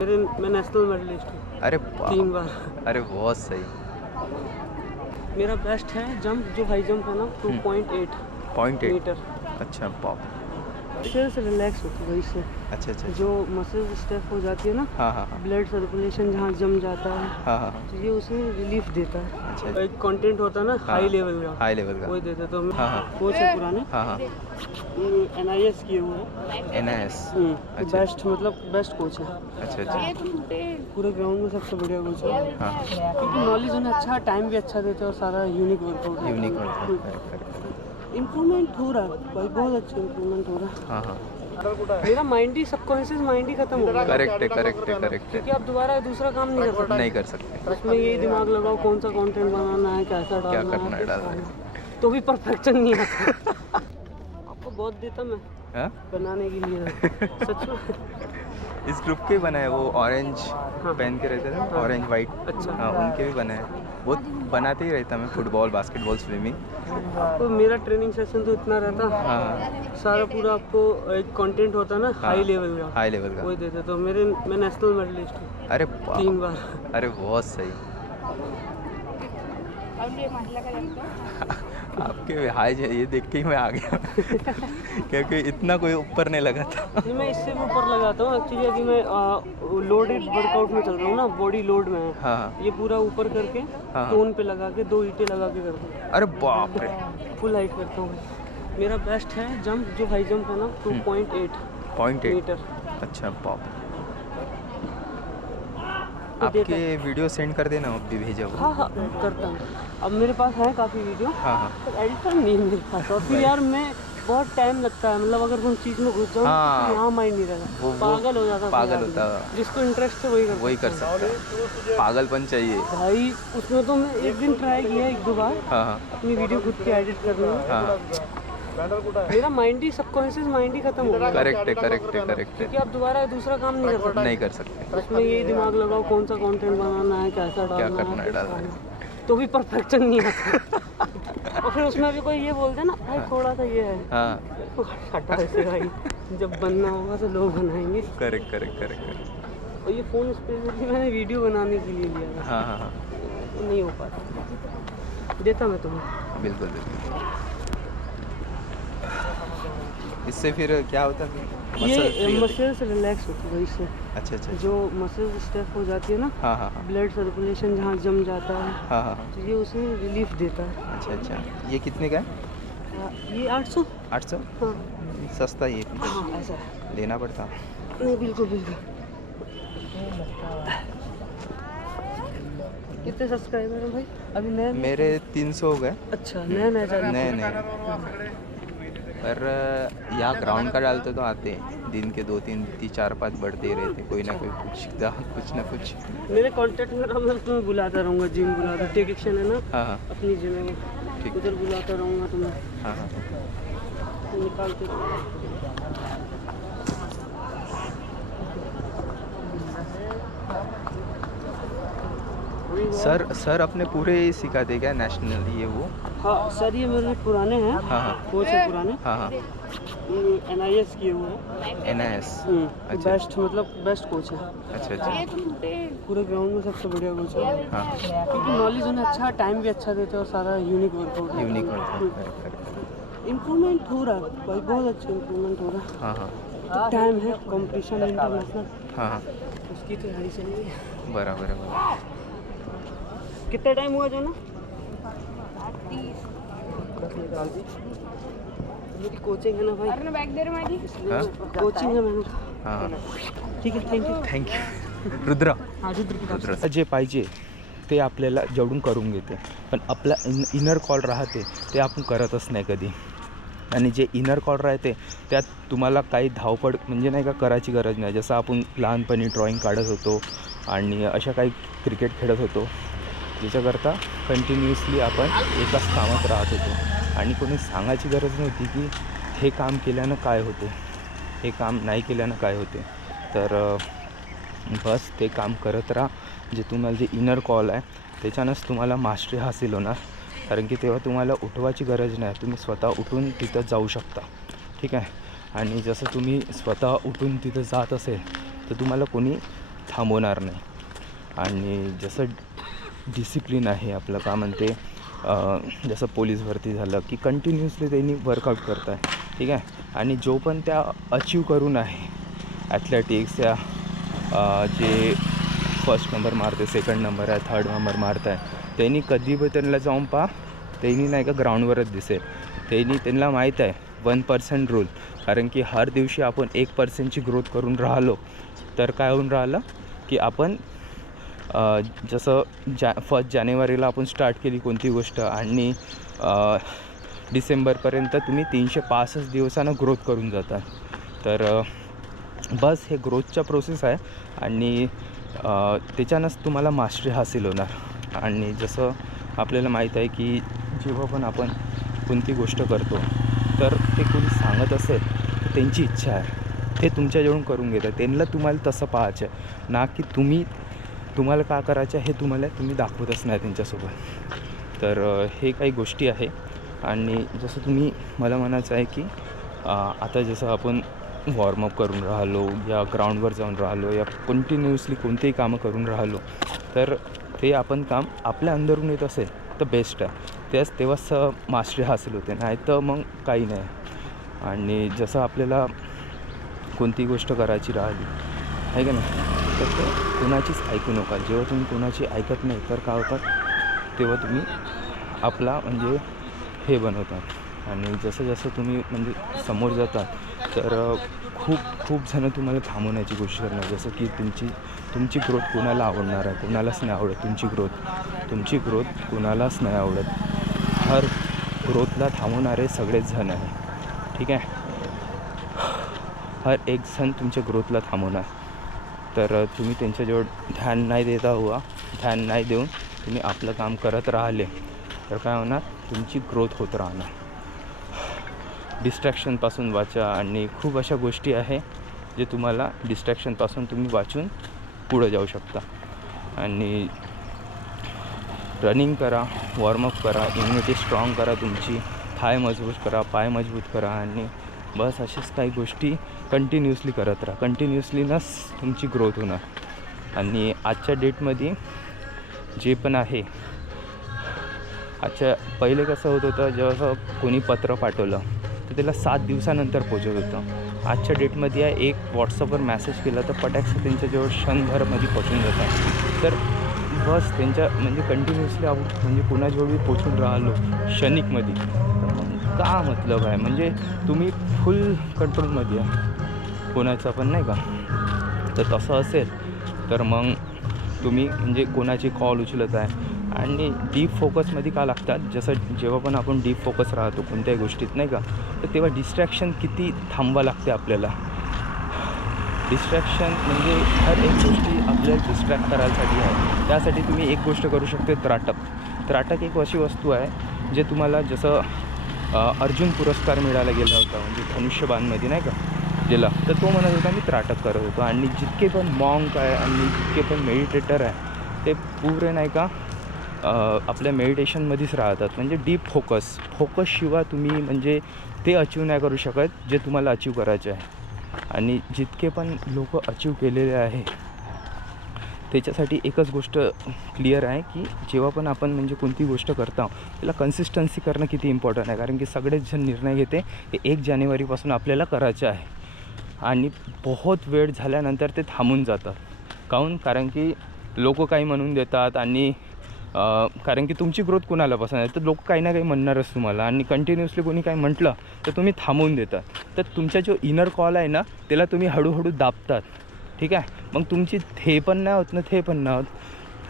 मैं national medallist हूँ। अरे 3 बार। अरे बहुत सही। मेरा बेस्ट है जंप, जो हाई जंप है ना 2.8 0.8 मीटर। अच्छा पॉप। फिर से रिलैक्स होती है इससे। अच्छा अच्छा जो मसल्स स्टेप हो जाती है ना, हाँ हाँ हाँ ब्लड सर्कुलेशन जहाँ जम जाता है, हाँ हाँ तो ये उसमें रिलीफ देता है। अच्छा एक कंटेंट होता है ना हाई लेवल का, हाई लेवल का वही देता है। तो हाँ हाँ कोच है पुराने, हाँ हाँ NIS किए हुए हैं। NIS अच्छा बेस्ट मतलब बेस्ट कोच है अच्छा अच्छा पूरे ग्राउंड में, सबसे बढ़िया कोच है। हाँ क्योंकि नॉलेज उन्हें अच्छा, टाइम भी अच्छा देते हैं और सारा यूनिक वर्कआउट है। यूनिक होता इम्प्रूवमेंट हो रहा है भाई, बहुत अच्छा इम्प्रूवमेंट हो रहा है। हाँ हाँ मेरा माइंड ही, सबकॉन्शियस माइंड ही खत्म हो गया। करेक्ट है करेक्ट है करेक्ट है। क्योंकि आप दोबारा दूसरा काम नहीं कर सकते। नहीं कर सकते। उसमें यही दिमाग लगाओ कौन सा कंटेंट बनाना है, कैसा क्या डालना करना है डालना है। है। तो भी परफेक्शन नहीं आता। आपको बहुत देता मैं हाँ बनाने के लिए, सच में। इस ग्रुप के बना है वो ऑरेंज हाँ। पहन के रहते थे, ऑरेंज वाइट। अच्छा। हाँ उनके भी बने हैं। वो बनाते ही रहता मैं, फुटबॉल बास्केटबॉल स्विमिंग। आपको मेरा ट्रेनिंग सेशन तो इतना रहता, हाँ सारा पूरा आपको एक कंटेंट होता है ना हाई लेवल का, हाई लेवल का वही देते। तो मैं नेशनल मेडलिस्ट हूँ। अरे 3 बार। अरे बहुत सही। आपके हाई ये देख के ही मैं आ गया क्योंकि इतना कोई ऊपर नहीं लगा था। नहीं, मैं इससे भी ऊपर लगाता हूँ एक्चुअली। अभी मैं लोडेड वर्कआउट में चल रहा हूँ ना, बॉडी लोड में है। हाँ ये पूरा ऊपर करके हाँ। टोन पे लगा के 2 ईंटें लगा के करता हूँ। अरे बाप रे। फुल हाइट करता हूँ। मेरा बेस्ट है जंप, जो हाई जंप है ना 2.8 0.8 मीटर। अच्छा पॉप। तो आपके वीडियो सेंड कर देना, अब भी भेजा वो। हाँ हाँ करता हूँ। अब मेरे पास है काफ़ी वीडियो, हाँ हाँ पर एडिटर नहीं है मेरे पास। और फिर यार मैं बहुत टाइम लगता है, मतलब अगर कोई चीज़ में घुस जाऊँ हाँ। तो यहाँ माइंड नहीं रहता, वो पागल हो जाता है। पागल होता है। जिसको इंटरेस्ट है वही कर सकता है। पागलपन चाहिए। भाई उसमें तो मैं एक दिन ट्राई किया, 1-2 बार हाँ हाँ अपनी वीडियो खुद की एडिट करने में। हाँ मेरा माइंड ही, सबकॉन्शियस माइंड ही खत्म हो गया। करेक्ट है करेक्ट है करेक्ट है। क्योंकि आप दोबारा दूसरा काम नहीं कर सकते। नहीं कर सकते। उसमें यही दिमाग लगाओ कौन सा कंटेंट बनाना है, कैसा क्या डालना करना है डालना है। तो भी परफेक्शन नहीं आता। और फिर उसमें भी कोई ये बोलते हैं ना भाई थोड़ा सा ये है, हाँ तो हटा ऐसे भाई, जब बनना होगा तो लोग बनाएंगे। Correct correct correct correct. और ये फ़ोन स्पेशली मैंने वीडियो बनाने के लिए लिया था, हाँ हाँ हाँ तो नहीं हो पाता। देता मैं तुम्हें। बिल्कुल बिल्कुल। इससे फिर क्या होता है? ये मसल्स रिलैक्स होती है इससे। अच्छा अच्छा जो मसल्स स्टेप हो जाती है ना, हाँ हाँ हाँ ब्लड सर्कुलेशन जहाँ जम जाता है, हाँ हाँ तो ये उसमें रिलीफ देता है। अच्छा अच्छा। ये कितने का है? ये 800। 800 हाँ सस्ता ये हाँ ऐसा है। लेना पड़ता। नहीं बिल्कुल बिल्कुल। कितने सब्सक्राइबर हैं भाई अभी नए? मेरे 300 हो गए। अच्छा नए नए चैनल। नए नए पर यहाँ ग्राउंड का डालते तो आते हैं, दिन के 2-3 4-5 बढ़ते ही रहते, कोई ना कोई पूछता कुछ ना कुछ। मेरे कांटेक्ट में रहा, मैं तुम्हें बुलाता रहूँगा, जिम बुलाता, टेक एक्शन है ना हाँ हाँ अपनी जिम है, ठीक। उधर बुलाता रहूँगा तुम्हें, हाँ हाँ निकालते सर अपने पूरे ही सिखाते क्या नेशनल ये वो? हाँ सर, ये मेरे पुराने हैं। हाँ हाँ कोच है पुराने। हाँ हाँ NIS किए हुए हैं। NIS अच्छा बेस्ट मतलब बेस्ट कोच है अच्छा अच्छा पूरे ग्राउंड में, सबसे बढ़िया कोच है। हाँ क्योंकि नॉलेज उन्हें अच्छा, टाइम भी अच्छा देते हैं और सारा यूनिक वर्कआउट है। यूनिक होता है करेक्ट। इम्प्रूवमेंट हो रहा है भाई, बहुत अच्छा इम्प्रूवमेंट हो रहा है। हाँ हाँ तो टाइम है, कंपटीशन इंटरनेशनल, हाँ हाँ उसकी तैयारी चल रही है। बराबर है। कितना टाइम हुआ जो ना 10 निकाल दी। मेरी कोचिंग है ना भाई, हाँ कोचिंग है मैंने। हाँ ठीक है, थँक यू रुद्र. हाँ रुद्र जे पाहिजे ते आपल्याला जेवढून करून घेते, पण आपला इनर कॉल राहते ते आपण करतच नाही कधी. आणि जे इनर कॉल राहते त्यात तुम्हाला काही धावपळ म्हणजे नाही का करायची गरज नाही. जसं आपण लहानपणी ड्रॉइंग काढत होतो आणि अशा काही क्रिकेट खेळत होतो, ज्याच्याकरता कंटिन्युअसली आपण एकाच कामात राहत होतो आणि कोणी सांगायची गरज नव्हती की हे काम केल्यानं काय होते, हे काम नाही केल्यानं काय होते. तर बस ते काम करत राहा. जे तुम्हाला जे इनर कॉल आहे त्याच्यानंच तुम्हाला मास्टरी हासिल होणार. कारण की तेव्हा तुम्हाला उठवायची गरज नाही, तुम्ही स्वतः उठून तिथं जाऊ शकता. ठीक आहे. आणि जसं तुम्ही स्वतः उठून तिथं जात असेल तर तुम्हाला कोणी थांबवणार नाही. आणि जसं डिसिप्लिन आहे आपलं का म्हणते जसं पोलीस भरती झालं की कंटिन्युअसली त्यांनी वर्कआउट करत आहे, ठीक आहे. आणि जो पण त्या अचीव करून आहे ॲथलेटिक्स या जे फर्स्ट नंबर मारते, सेकंड नंबर आहे, थर्ड नंबर मारत आहे, त्यांनी कधी पण त्यांना जाऊन पहा, त्यांनी नाही का ग्राउंडवरच दिसेल. त्यांना माहीत आहे 1% रूल. कारण की हर दिवशी आपण 1%ची ग्रोथ करून राहिलो तर काय होऊन राहिलं की आपण जसं 1 जानेवारीला आपण स्टार्ट केली कोणती गोष्ट आणि डिसेंबरपर्यंत तुम्ही 365 दिवसानं ग्रोथ करून जातात. तर बस हे ग्रोथचा प्रोसेस आहे आणि त्याच्यानंच तुम्हाला मास्टरी हासिल होणार. आणि जसं आपल्याला माहीत आहे की जेव्हा पण आपण कोणती गोष्ट करतो तर ते कोणी सांगत असेल तर त्यांची इच्छा आहे, ते तुमच्याजवळून करून घेतात. त्यांना तुम्हाला तसं पाहायचं आहे ना की तुम्हाला का करायचं आहे हे तुम्ही दाखवतच नाही त्यांच्यासोबत. तर हे काही गोष्टी आहे. आणि जसं मला म्हणायचं आहे की आता जसं आपण वॉर्मअप करून राहिलो या ग्राउंडवर जाऊन राहिलो या कंटिन्युअसली कोणतेही कामं करून राहिलो तर ते आपण काम आपल्या अंदरून येत असेल तर बेस्ट आहे. तेव्हाच मास्टरी हासिल होते, नाही तर मग काही नाही. आणि जसं आपल्याला कोणती गोष्ट करायची राहिली आहे का नाही तर ते कोणाचीच ऐकू नका. जेव्हा तुम्ही कोणाची ऐकत नाही तर काय होतात तेव्हा तुम्ही आपला म्हणजे हे बनवतात. आणि जसं तुम्ही म्हणजे समोर जातात तर खूप जणं तुम्हाला थांबवण्याची कोशिश करणार. जसं की तुमची ग्रोथ कोणाला आवडणार आहे, कोणालाच नाही आवडत. तुमची ग्रोथ कोणालाच नाही आवडत. हर ग्रोथला थांबवणारे सगळेच जण आहे, ठीक आहे. हर एक जण तुमच्या ग्रोथला थांबवणार. तर तुम्ही त्यांच्याजवळ ध्यान नाही देऊन तुम्ही आपलं काम करत राहिले तर काय होणार, तुमची ग्रोथ होत राहणार. डिस्ट्रॅक्शनपासून वाचा. आणि खूप अशा गोष्टी आहे जे तुम्हाला डिस्ट्रॅक्शनपासून तुम्ही वाचून पुढं जाऊ शकता. आणि रनिंग करा, वॉर्मअप करा, इम्युनिटी स्ट्रॉंग करा, तुमची थाय मजबूत करा, पाय मजबूत करा. आणि बस अशाच काही गोष्टी कंटिन्युअसली करत राहा. कंटिन्युअसलीनंच तुमची ग्रोथ होणार. आणि आजच्या डेटमध्ये जे पण आहे, पहिले कसं होत होतं, जेव्हा कोणी पत्र पाठवलं तर त्याला 7 दिवसानंतर पोचत होतं. आजच्या डेटमध्ये आहे एक व्हॉट्सअपवर मॅसेज केला तर पटाक्स त्यांच्याजवळ क्षणभरमध्ये पोचून जातात. तर बस त्यांच्या म्हणजे कंटिन्युअसली म्हणजे कोणाजवळ पोचून राहिलो क्षणिकमध्ये तर मग का मतलब आहे. म्हणजे तुम्ही फुल कंट्रोलमध्ये आहे कोणाचा पण, नाही का. तर तसं असेल तर मग तुम्ही म्हणजे कोणाची कॉल उचलत आहे. आणि डीप फोकसमध्ये का लागतात, जसं जेव्हा पण आपण डीप फोकस राहतो कोणत्याही गोष्टीत, नाही का, तर तेव्हा डिस्ट्रॅक्शन किती थांबवा लागते आपल्याला. डिस्ट्रॅक्शन म्हणजे हर एक गोष्टी आपल्याला डिस्ट्रॅक्ट करायसाठी आहे. त्यासाठी तुम्ही एक गोष्ट करू शकते, त्राटक एक अशी वस्तू आहे जे तुम्हाला जसं अर्जुन पुरस्कार मिळायला गेला होता म्हणजे धनुष्यबाणमध्ये, नाही का, गेला. तर तो म्हणत होता मी त्राटक करत होतो. आणि जितके पण मॉन्क आहे आणि जितके पण मेडिटेटर आहे ते पुरे नाही का आपल्या मेडिटेशनमध्येच राहतात. म्हणजे डीप फोकसशिवाय तुम्ही म्हणजे ते अचीव नाही करू शकत जे तुम्हाला अचीव करायचे आहे. आणि जितके पण लोक अचीव केलेले आहे त्याच्यासाठी एकच गोष्ट क्लिअर आहे की जेव्हा पण आपण म्हणजे कोणती गोष्ट करतो त्याला कन्सिस्टन्सी करणं किती इम्पॉर्टंट आहे. कारण की सगळेच जण निर्णय घेते की 1 जानेवारीपासून आपल्याला करायचं आहे आणि बहुत वेळ झाल्यानंतर ते थांबून जातात. काहून? कारण की लोक काही म्हणून देतात आणि कारण की तुमची ग्रोथ कोणाला पसंत आहे तर लोक काही ना काही म्हणणारच तुम्हाला. आणि कंटिन्युअसली कोणी काही म्हटलं तर तुम्ही थांबवून देतात. तर तुमचा जो इनर कॉल आहे ना त्याला तुम्ही हळूहळू दाबतात, ठीक आहे. मग तुमची हे पण नाही होत ना ते पण नाही होत,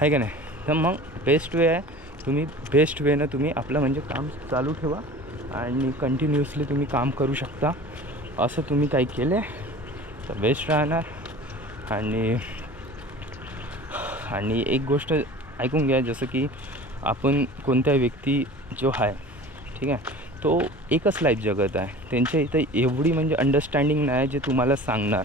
आहे का नाही. तर मग बेस्ट वे आहे तुम्ही बेस्ट वेनं तुम्ही आपलं म्हणजे काम चालू ठेवा आणि कंटिन्युअसली तुम्ही काम करू शकता. असं तुम्ही काही केले तर बेस्ट राहणार. आणि एक गोष्ट ऐकून घ्या, जसं की आपण कोणत्या व्यक्ती जो आहे, ठीक आहे, तो एकच लाईफ जगत आहे. त्यांच्या इथं एवढी म्हणजे अंडरस्टँडिंग नाही जे तुम्हाला सांगणार,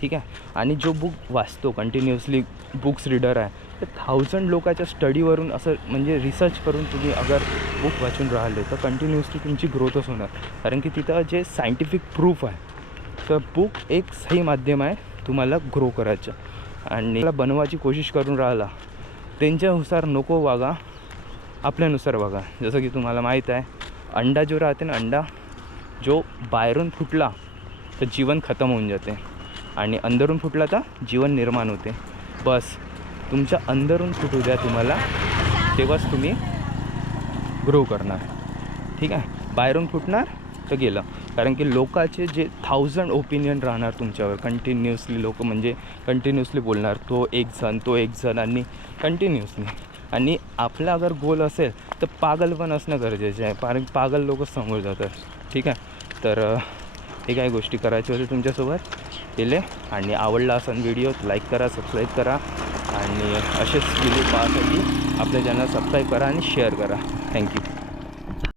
ठीक आहे. आणि जो बुक वाचतो कंटिन्युअसली बुक्स रीडर आहे तर 1000 लोकांच्या स्टडीवरून असं म्हणजे रिसर्च करून तुम्ही अगर बुक वाचून राहिले तर कंटिन्युअसली तुमची ग्रोथच होणार. कारण की तिथं जे सायंटिफिक प्रूफ आहे तर बुक एक सही माध्यम आहे तुम्हाला ग्रो करायचं. आणि मला बनवायची कोशिश करून राहिला त्यांच्यानुसार नको वागा, आपल्यानुसार वागा. जसं की तुम्हाला माहीत आहे अंडा जो राहते ना, अंडा जो बाहेरून फुटला तर जीवन खतम होऊन जाते आणि अंदरून फुटला तर जीवन निर्माण होते. बस तुमच्या अंदरून फुटू द्या तुम्हाला, तेव्हाच तुम्ही ग्रो करणार. ठीक आहे, बाहेरून फुटणार तर गेलं. कारण की लोकांचे जे 1000 ओपिनियन राहणार तुमच्यावर, कंटिन्युअसली लोक म्हणजे कंटिन्युअसली बोलणार, तो एक जण आणि कंटिन्युअसली. आणि आपला अगर गोल असेल तर पागल पण असणं गरजेचं आहे, कारण पागल लोक समोर जातात. ठीक आहे, तर हे काही गोष्टी करायच्या होते तुमच्यासोबत केले. आणि आवडला असेल व्हिडिओ लाईक करा, सबस्क्राईब करा आणि असेच व्हिडिओ पाहण्यासाठी आपल्या चॅनल सबस्क्राईब करा आणि शेअर करा. थँक्यू.